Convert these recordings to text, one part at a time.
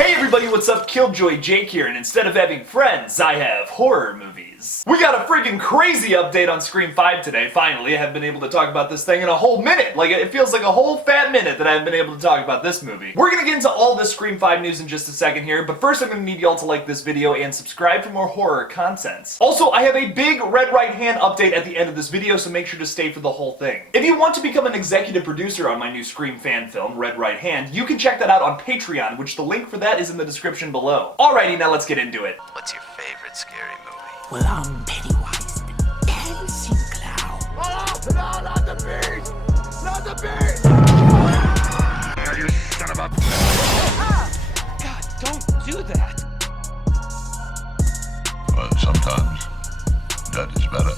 Hey everybody, what's up? KillJoy Jake here, and instead of having friends, I have horror movies. We got a freaking crazy update on Scream 5 today, finally. I haven't been able to talk about this thing in a whole minute. Like, it feels like a whole fat minute that I haven't been able to talk about this movie. We're gonna get into all this Scream 5 news in just a second here, but first I'm gonna need y'all to like this video and subscribe for more horror content. Also, I have a big red right hand update at the end of this video, so make sure to stay for the whole thing. If you want to become an executive producer on my new Scream fan film, Red Right Hand, you can check that out on Patreon, which the link for that is in the description below. Alrighty, now let's get into it. What's your favorite scary movie? Well, I'm Pennywise, the dancing clown. Oh, no, not the beast! Not the beast! You son of a... God, don't do that. But sometimes that is better.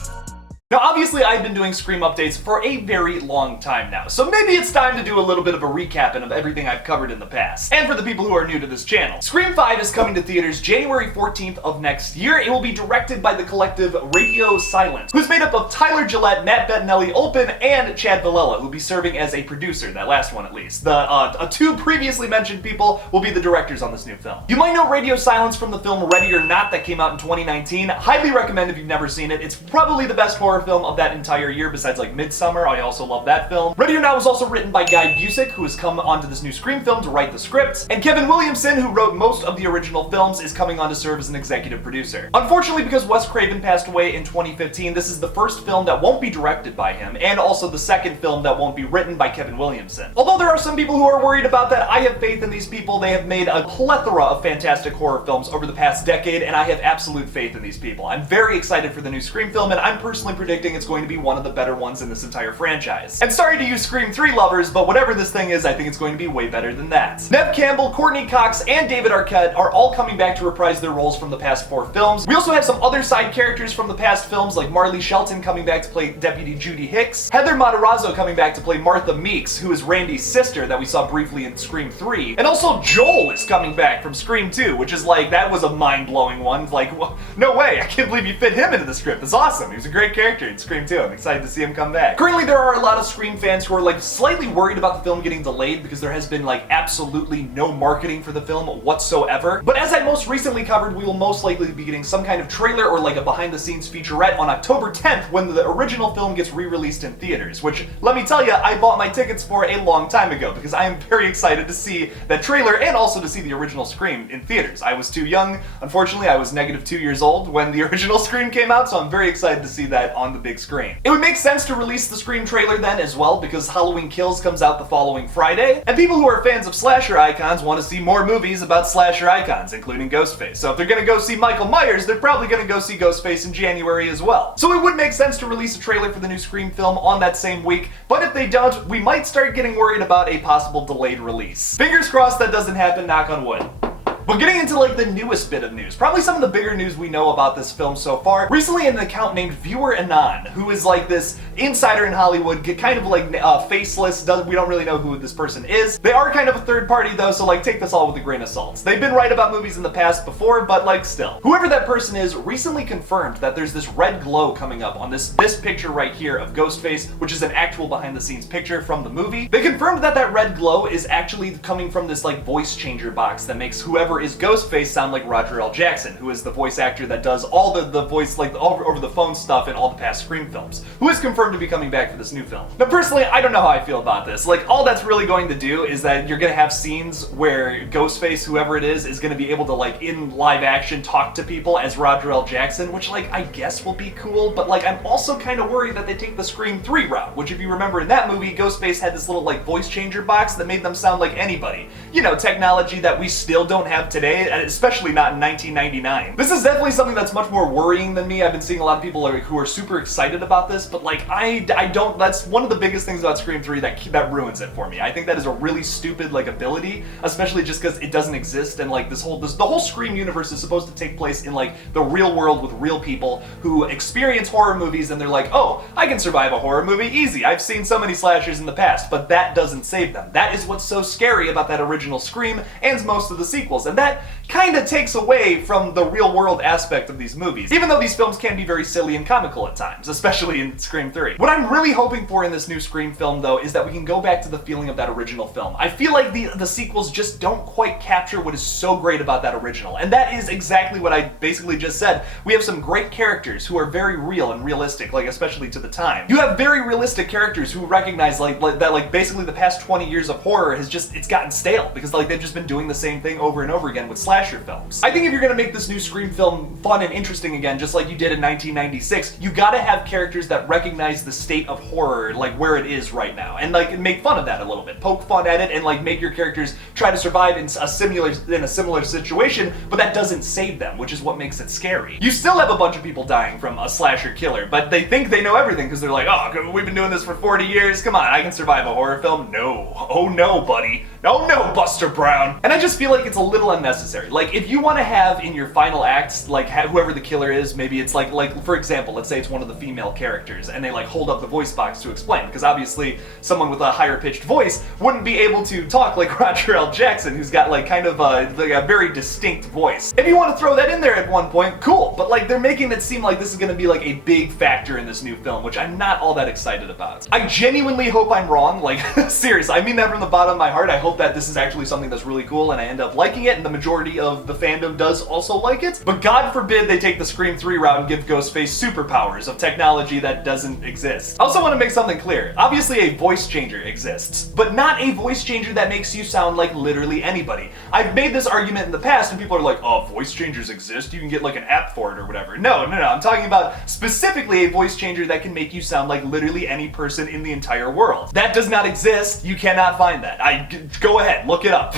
Now obviously I've been doing Scream updates for a very long time now, so maybe it's time to do a little bit of a recapping of everything I've covered in the past. And for the people who are new to this channel, Scream 5 is coming to theaters January 14th of next year. It will be directed by the collective Radio Silence, who's made up of Tyler Gillette, Matt Bettinelli-Olpin, and Chad Villella, who'll be serving as a producer, that last one at least. The two previously mentioned people will be the directors on this new film. You might know Radio Silence from the film Ready or Not that came out in 2019. Highly recommend if you've never seen it. It's probably the best horror film of that entire year besides like Midsommar. I also love that film. Ready or Not was also written by Guy Busick, who has come onto this new Scream film to write the script, and Kevin Williamson, who wrote most of the original films, is coming on to serve as an executive producer. Unfortunately, because Wes Craven passed away in 2015, this is the first film that won't be directed by him, and also the second film that won't be written by Kevin Williamson. Although there are some people who are worried about that, I have faith in these people. They have made a plethora of fantastic horror films over the past decade, and I have absolute faith in these people. I'm very excited for the new Scream film, and I'm personally predicting it's going to be one of the better ones in this entire franchise. And sorry to you Scream 3 lovers, but whatever this thing is, I think it's going to be way better than that. Neve Campbell, Courtney Cox, and David Arquette are all coming back to reprise their roles from the past 4 films. We also have some other side characters from the past films, like Marley Shelton coming back to play Deputy Judy Hicks, Heather Matarazzo coming back to play Martha Meeks, who is Randy's sister that we saw briefly in Scream 3, and also Joel is coming back from Scream 2, which is like, that was a mind-blowing one. Like, no way, I can't believe you fit him into the script. That's awesome. He was a great character in Scream 2. I'm excited to see him come back. Currently, there are a lot of Scream fans who are like slightly worried about the film getting delayed because there has been like absolutely no marketing for the film whatsoever. But as I most recently covered, we will most likely be getting some kind of trailer or like a behind-the-scenes featurette on October 10th when the original film gets re-released in theaters, which, let me tell you, I bought my tickets for a long time ago because I am very excited to see that trailer and also to see the original Scream in theaters. I was too young. Unfortunately, I was -2 years old when the original Scream came out, so I'm very excited to see that on the big screen. It would make sense to release the Scream trailer then as well because Halloween Kills comes out the following Friday, and people who are fans of slasher icons want to see more movies about slasher icons, including Ghostface. So if they're gonna go see Michael Myers, they're probably gonna go see Ghostface in January as well. So it would make sense to release a trailer for the new Scream film on that same week, but if they don't, we might start getting worried about a possible delayed release. Fingers crossed that doesn't happen, knock on wood. But getting into like the newest bit of news, probably some of the bigger news we know about this film so far, recently an account named Viewer Anon, who is like this insider in Hollywood, kind of like faceless, we don't really know who this person is. They are kind of a third party though, so like take this all with a grain of salt. They've been right about movies in the past before, but like still. Whoever that person is recently confirmed that there's this red glow coming up on this picture right here of Ghostface, which is an actual behind the scenes picture from the movie. They confirmed that that red glow is actually coming from this like voice changer box that makes whoever is Ghostface sound like Roger L. Jackson, who is the voice actor that does all the voice, like over the phone stuff in all the past Scream films, who is confirmed to be coming back for this new film. Now personally, I don't know how I feel about this. Like, all that's really going to do is that you're gonna have scenes where Ghostface, whoever it is gonna be able to like in live action talk to people as Roger L. Jackson, which like I guess will be cool, but like I'm also kind of worried that they take the Scream 3 route, which if you remember in that movie, Ghostface had this little like voice changer box that made them sound like anybody. You know, technology that we still don't have today, especially not in 1999. This is definitely something that's much more worrying than me. I've been seeing a lot of people who are super excited about this, but like I don't, that's one of the biggest things about Scream 3 that ruins it for me. I think that is a really stupid like ability, especially just because it doesn't exist, and like the whole Scream universe is supposed to take place in like the real world with real people who experience horror movies, and they're like, oh, I can survive a horror movie easy. I've seen so many slashers in the past, but that doesn't save them. That is what's so scary about that original original Scream and most of the sequels, and that kind of takes away from the real world aspect of these movies, even though these films can be very silly and comical at times, especially in Scream 3. What I'm really hoping for in this new Scream film, though, is that we can go back to the feeling of that original film. I feel like the sequels just don't quite capture what is so great about that original, and that is exactly what I basically just said. We have some great characters who are very real and realistic, like especially to the time. You have very realistic characters who recognize that basically the past 20 years of horror has just, it's gotten stale, because they've just been doing the same thing over and over again with slasher films. I think if you're gonna make this new Scream film fun and interesting again, just like you did in 1996, you gotta have characters that recognize the state of horror, like where it is right now, and make fun of that a little bit, poke fun at it, and make your characters try to survive in a similar situation, but that doesn't save them, which is what makes it scary. You still have a bunch of people dying from a slasher killer, but they think they know everything because they're like, oh, we've been doing this for 40 years, come on, I can survive a horror film? No. Oh no, buddy. Oh no, Buster Brown. And I just feel like it's a little unnecessary. Like, if you want to have in your final acts, whoever the killer is, maybe it's for example, let's say it's one of the female characters, and they hold up the voice box to explain, because obviously someone with a higher pitched voice wouldn't be able to talk like Roger L. Jackson, who's got kind of a very distinct voice. If you want to throw that in there at one point, cool, but they're making it seem like this is going to be a big factor in this new film, which I'm not all that excited about. I genuinely hope I'm wrong, seriously, I mean that from the bottom of my heart. I hope that this is actually something that's really cool and I end up liking it, and the majority of the fandom does also like it, but God forbid they take the Scream 3 route and give Ghostface superpowers of technology that doesn't exist. I also want to make something clear. Obviously a voice changer exists, but not a voice changer that makes you sound like literally anybody. I've made this argument in the past and people are like, oh, voice changers exist, you can get an app for it or whatever. No, I'm talking about specifically a voice changer that can make you sound like literally any person in the entire world. That does not exist, you cannot find that. Go ahead, look it up.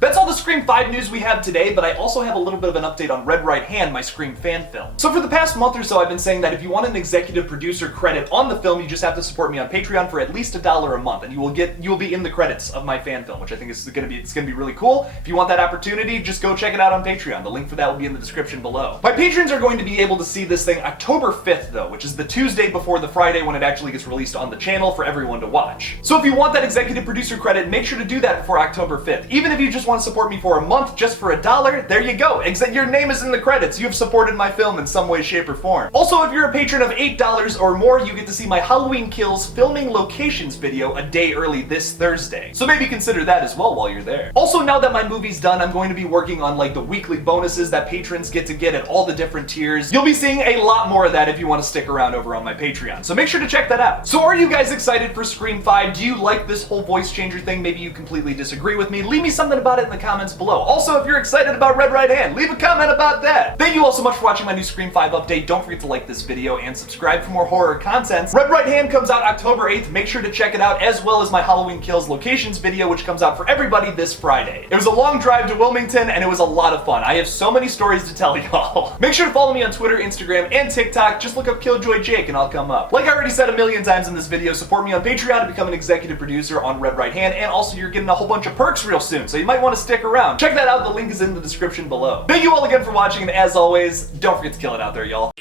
That's all the Scream 5 news we have today, but I also have a little bit of an update on Red Right Hand, my Scream fan film. So for the past month or so, I've been saying that if you want an executive producer credit on the film, you just have to support me on Patreon for at least $1 a month, and you will be in the credits of my fan film, which I think is gonna be really cool. If you want that opportunity, just go check it out on Patreon. The link for that will be in the description below. My patrons are going to be able to see this thing October 5th though, which is the Tuesday before the Friday when it actually gets released on the channel for everyone to watch. So if you want that executive producer credit, make sure to do that before October 5th. Even if you just want to support me for a month just for $1, there you go. Your name is in the credits. You have supported my film in some way, shape, or form. Also, if you're a patron of $8 or more, you get to see my Halloween Kills filming locations video a day early this Thursday. So maybe consider that as well while you're there. Also, now that my movie's done, I'm going to be working on the weekly bonuses that patrons get to get at all the different tiers. You'll be seeing a lot more of that if you want to stick around over on my Patreon. So make sure to check that out. So are you guys excited for Scream 5? Do you like this whole voice changer thing? Maybe you completely disagree with me. Leave me something about it in the comments below. Also, if you're excited about Red Right Hand, leave a comment about that. Thank you all so much for watching my new Scream 5 update. Don't forget to like this video and subscribe for more horror content. Red Right Hand comes out October 8th. Make sure to check it out, as well as my Halloween Kills locations video, which comes out for everybody this Friday. It was a long drive to Wilmington, and it was a lot of fun. I have so many stories to tell y'all. Make sure to follow me on Twitter, Instagram, and TikTok. Just look up KillJoy Jake and I'll come up. Like I already said a million times in this video, support me on Patreon to become an executive producer on Red Right Hand, and also you're getting a whole bunch of perks real soon, so you might want to stick around. Check that out, the link is in the description below. Thank you all again for watching, and as always, don't forget to kill it out there, y'all.